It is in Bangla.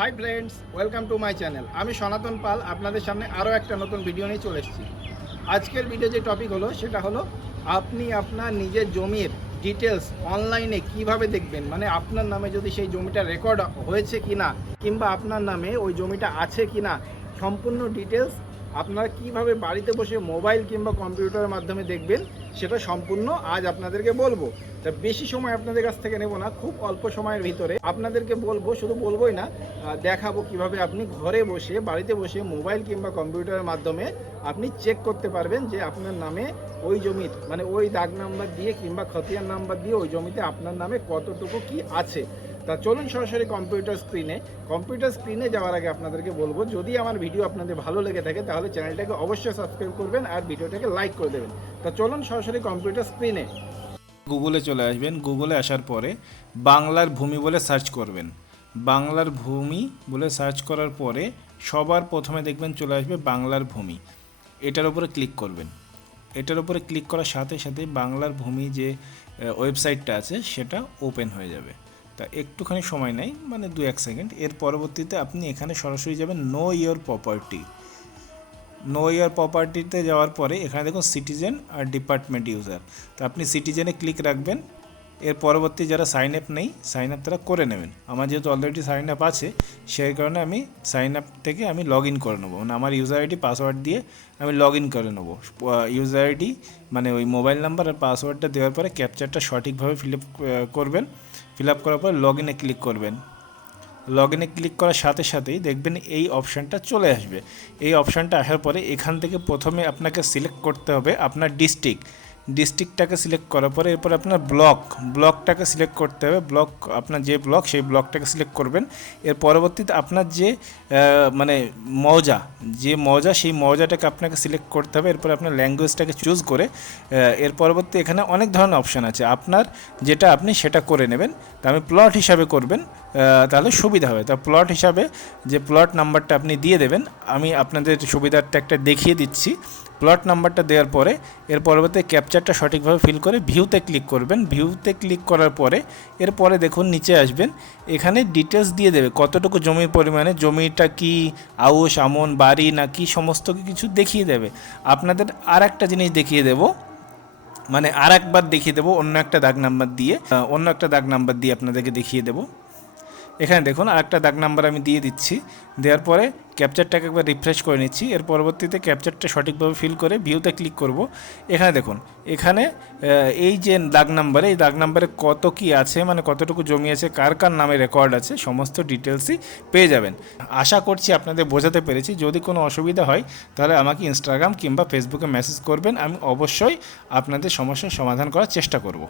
Hi friends, welcome to my channel. আমি সনাতন পাল আপনাদের সামনে আরও একটা নতুন ভিডিও নিয়ে চলে এসেছি। আজকের ভিডিও যে টপিক হলো সেটা হলো আপনি আপনার নিজের জমির ডিটেলস অনলাইনে কিভাবে দেখবেন, মানে আপনার নামে যদি সেই জমিটা রেকর্ড হয়েছে কি না, কিংবা আপনার নামে ওই জমিটা আছে কি না, সম্পূর্ণ ডিটেলস আপনারা কিভাবে বাড়িতে বসে মোবাইল কিংবা কম্পিউটারের মাধ্যমে দেখবেন সেটা সম্পূর্ণ আজ আপনাদেরকে বলবো। তা বেশি সময় আপনাদের কাছ থেকে নেব না, খুব অল্প সময়ের ভিতরে আপনাদেরকে বলবো, শুধু বলবোই না, দেখাবো কিভাবে আপনি ঘরে বসে বাড়িতে বসে মোবাইল কিংবা কম্পিউটারের মাধ্যমে আপনি চেক করতে পারবেন যে আপনার নামে ওই জমির, মানে ওই দাগ নাম্বার দিয়ে কিংবা খতিয়ান নাম্বার দিয়ে ওই জমিতে আপনার নামে কতটুকু কি আছে। তা চলুন সরাসরি কম্পিউটার স্ক্রিনে যাওয়ার আগে আপনাদেরকে বলবো, যদি আমার ভিডিও আপনাদের ভালো লেগে থাকে তাহলে চ্যানেলটাকে অবশ্যই সাবস্ক্রাইব করবেন আর ভিডিওটাকে লাইক করে দেবেন। তা চলুন সরাসরি কম্পিউটার স্ক্রিনে। গুগলে চলে আসবেন। গুগলে আসার পরে বাংলার ভূমি বলে সার্চ করবেন। বাংলার ভূমি বলে সার্চ করার পরে সবার প্রথমে দেখবেন চলে আসবে বাংলার ভূমি। এটার উপরে ক্লিক করবেন। এটার উপরে ক্লিক করার সাথে সাথে বাংলার ভূমি যে ওয়েবসাইটটা আছে সেটা ওপেন হয়ে যাবে। তা একটুখানি সময় নেয়, মানে 2-1 সেকেন্ড। এর পরবর্তীতে আপনি এখানে সরাসরি যাবেন নো ইয়োর প্রপার্টি। নো ইয়ার প্রপার্টিতে যাওয়ার পরে এখানে দেখুন সিটিজেন আর ডিপার্টমেন্ট ইউজার। তো আপনি সিটিজেনে ক্লিক রাখবেন। এর পরবর্তী যারা সাইন আপ নেই, সাইন আপ তারা করে নেবেন। আমার যেহেতু অলরেডি সাইন আপ আছে সেই কারণে আমি সাইন আপ থেকে আমি লগ ইন করে নেবো, মানে আমার ইউজার আইডি পাসওয়ার্ড দিয়ে আমি লগ ইন করে নেবো। ইউজার আইডি মানে ওই মোবাইল নাম্বার আর পাসওয়ার্ডটা দেওয়ার পরে ক্যাপচারটা সঠিকভাবে ফিল আপ করবেন। ফিল আপ করার পর লগ ইনে ক্লিক করবেন। লগ ইনে ক্লিক করার সাথে সাথেই দেখবেন এই অপশানটা চলে আসবে। এই অপশানটা আসার পরে এখান থেকে প্রথমে আপনাকে সিলেক্ট করতে হবে আপনার ডিস্ট্রিক্টটাকে সিলেক্ট করার পরে এরপর আপনার ব্লকটাকে সিলেক্ট করতে হবে। আপনার যে ব্লক সেই ব্লকটাকে সিলেক্ট করবেন। এর পরবর্তীতে আপনার যে মানে মৌজা সেই মৌজাটাকে আপনাকে সিলেক্ট করতে হবে। এরপর আপনার ল্যাঙ্গুয়েজটাকে চুজ করে এর পরবর্তী এখানে অনেক ধরনের অপশান আছে, আপনার যেটা আপনি সেটা করে নেবেন। তা আমি প্লট হিসাবে করবেন, তাহলে সুবিধা হবে। তা প্লট হিসাবে যে প্লট নাম্বারটা আপনি দিয়ে দেবেন, আমি আপনাদের সুবিধার্থে একটা দেখিয়ে দিচ্ছি। প্লট নাম্বারটা দেওয়ার পরে এর পরবর্তী ক্যাপচারটা সঠিকভাবে ফিল করে ভিউতে ক্লিক করবেন। ভিউতে ক্লিক করার পরে এরপরে দেখুন নিচে আসবেন, এখানে ডিটেলস দিয়ে দেবে কতটুকু জমির পরিমাণে, জমিটা কি আউশ আমন বাড়ি না কি সমস্ত কিছু দেখিয়ে দেবে। আপনাদের আর একটা জিনিস দেখিয়ে দেবো, মানে আর একবার দেখিয়ে দেবো অন্য একটা দাগ নাম্বার দিয়ে আপনাদেরকে দেখিয়ে দেবো। এখানে দেখুন আরেকটা দাগ নাম্বার আমি দিয়ে দিচ্ছি। দেওয়ার পরে ক্যাপচারটাকে একবার রিফ্রেশ করে নিচ্ছি। এর পরবর্তীতে ক্যাপচারটা সঠিকভাবে ফিল করে ভিউতে ক্লিক করব। এখানে দেখুন, এখানে এই যে এই দাগ নাম্বারে কত কি আছে, মানে কতটুকু জমি আছে, কার কার নামে রেকর্ড আছে, সমস্ত ডিটেলসই পেয়ে যাবেন। আশা করছি আপনাদের বোঝাতে পেরেছি। যদি কোনো অসুবিধা হয় তাহলে আমাকে ইনস্টাগ্রাম কিংবা ফেসবুকে মেসেজ করবেন, আমি অবশ্যই আপনাদের সমস্যার সমাধান করার চেষ্টা করব।